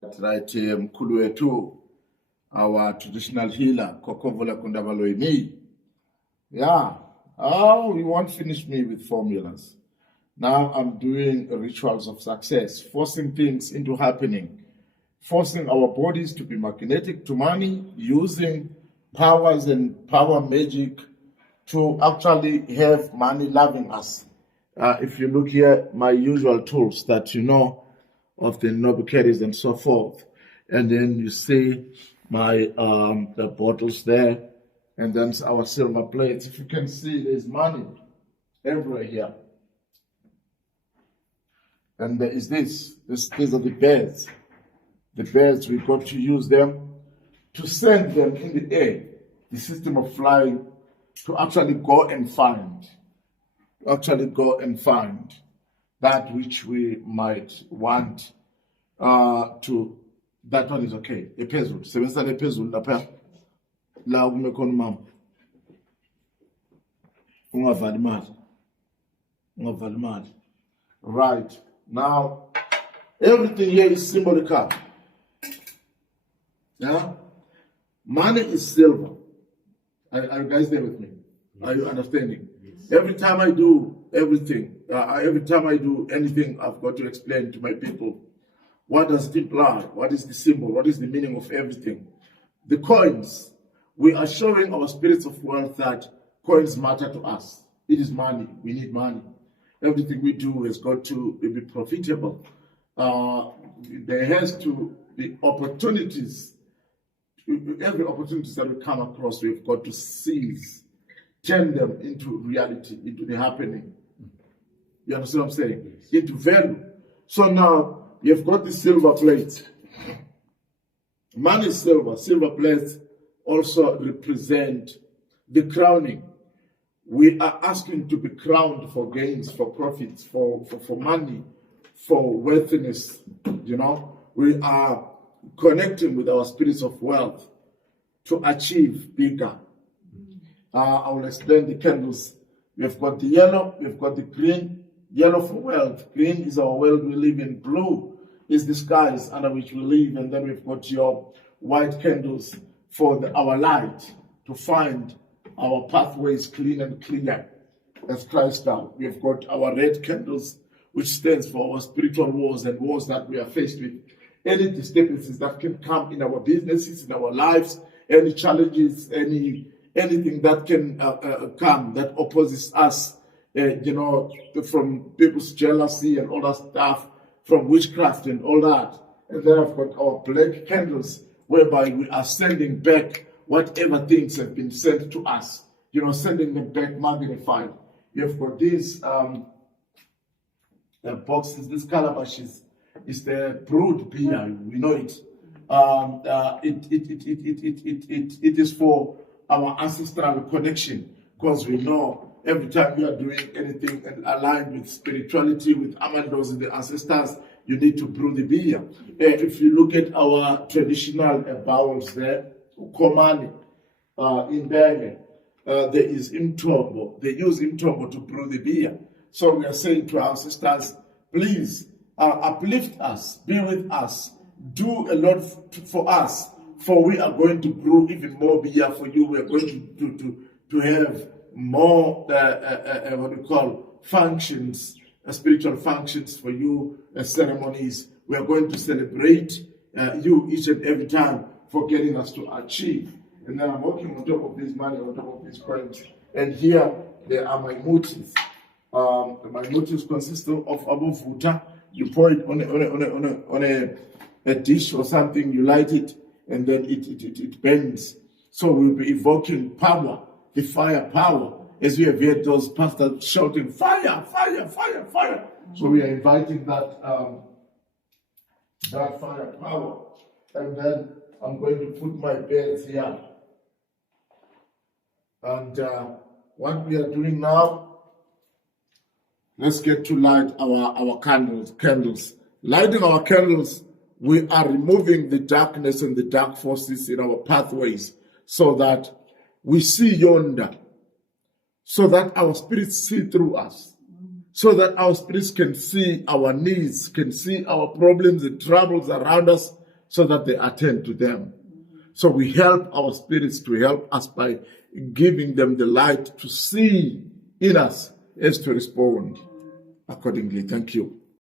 Right, mkhulu wethu, our traditional healer, Kokovola Kundavaloini. Yeah, oh, you won't finish me with formulas. Now I'm doing rituals of success, forcing things into happening, forcing our bodies to be magnetic to money, using powers and power magic to actually have money loving us. If you look here, my usual tools that you know of the noble carries and so forth. And then you see my the bottles there, and then our silver plates. If you can see, there's money everywhere here. And there is this. These are the birds. The birds, we got to use them to send them in the air, the system of flying, to actually go and find that which we might want to. That one is okay. Ephezulu. Sebenzisa lephezulu lapha. La kume khona mama. Ungavali imali. Right. Now, everything here is symbolical. Yeah? Money is silver. Are you guys there with me? Are you understanding? Yes. Every time I do everything, every time I do anything, I've got to explain to my people, what does it imply? What is the symbol? What is the meaning of everything? The coins, we are showing our spirits of wealth that coins matter to us. It is money. We need money. Everything we do has got to be profitable. There has to be opportunities. Every opportunity that we come across, we've got to seize, turn them into reality, into the happening. You understand what I'm saying? Yes. Into value. So now, you've got the silver plates. Money is silver. Silver plates also represent the crowning. We are asking to be crowned for gains, for profits, for money, for worthiness. You know, we are connecting with our spirits of wealth to achieve bigger. I will explain the candles. We've got the yellow, we've got the green. Yellow for wealth. Green is our world we live in. Blue is the skies under which we live. And then we've got your white candles for our light, to find our pathways clean and clear as Christ does. We've got our red candles, which stands for our spiritual wars and wars that we are faced with. Any disturbances that can come in our businesses, in our lives, any challenges, anything that can come that opposes us, from people's jealousy and all that stuff, from witchcraft and all that. And then I've got our black candles, whereby we are sending back whatever things have been sent to us, sending them back magnified. You've got these boxes, these calabashes. It's the brewed beer, we know it. It is for our ancestral connection, because we know every time you are doing anything and aligned with spirituality, with amandos and the ancestors, you need to brew the beer. If you look at our traditional bowls there, Komani, in Benge, there is Imtombo. They use Imtombo to brew the beer. So we are saying to our ancestors, please uplift us, be with us, do a lot for us, for we are going to brew even more beer for you. We are going to have more what we call functions, spiritual functions for you, ceremonies. We are going to celebrate you each and every time for getting us to achieve. And then I'm working on top of this money, on top of these coins. And here there are my motifs. My motifs consist of abuvuta. You pour it on a dish or something, you light it, and then it burns. So we'll be evoking power, the fire power, as we have heard those pastors shouting, fire, fire, fire, fire. So we are inviting that fire power. And then I'm going to put my bells here. And what we are doing now, let's get to light our candles. Lighting our candles, we are removing the darkness and the dark forces in our pathways, so that we see yonder, so that our spirits see through us, so that our spirits can see our needs, can see our problems and troubles around us, so that they attend to them. So we help our spirits to help us by giving them the light to see in us as to respond accordingly. Thank you.